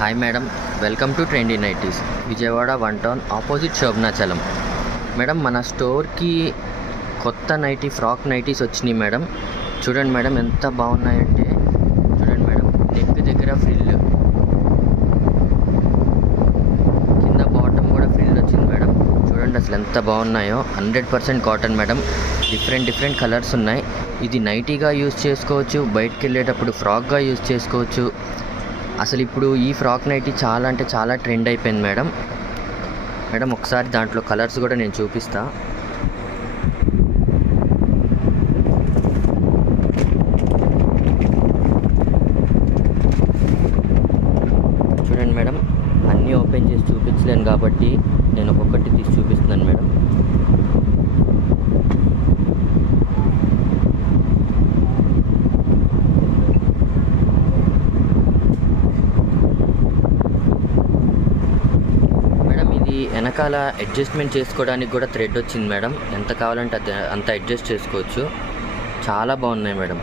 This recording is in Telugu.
Hi madam, welcome to trendy nighties, Vijayawada 1 town opposite Shobhanachalam. Madam, మన స్టోర్కి కొత్త ఫ్రాక్ నైటీస్ వచ్చినాయి మేడం. చూడండి మేడం, ఎంత బాగున్నాయంటే చూడండి మేడం. నెక్ దగ్గర ఫ్రిల్, కింద బాటమ్ కూడా ఫ్రిల్ వచ్చింది మేడం. చూడండి అసలు ఎంత బాగున్నాయో. 100% కాటన్ మేడం. డిఫరెంట్ కలర్స్ ఉన్నాయి. ఇది నైటీగా యూజ్ చేసుకోవచ్చు, బయటకు వెళ్ళేటప్పుడు ఫ్రాక్గా యూజ్ చేసుకోవచ్చు. అసలు ఇప్పుడు ఈ ఫ్రాక్ నైటీ చాలా అంటే చాలా ట్రెండ్ అయిపోయింది మేడం. ఒకసారి దాంట్లో కలర్స్ కూడా నేను చూపిస్తా. చూడండి మేడం, అన్నీ ఓపెన్ చేసి చూపించలేను కాబట్టి నేను ఒక్కొక్కటి తీసి చూపిస్తున్నాను మేడం. వెనకాల అడ్జస్ట్మెంట్ చేసుకోవడానికి కూడా థ్రెడ్ వచ్చింది మేడం. ఎంత కావాలంటే అంత అడ్జస్ట్ చేసుకోవచ్చు. చాలా బాగున్నాయి మేడం.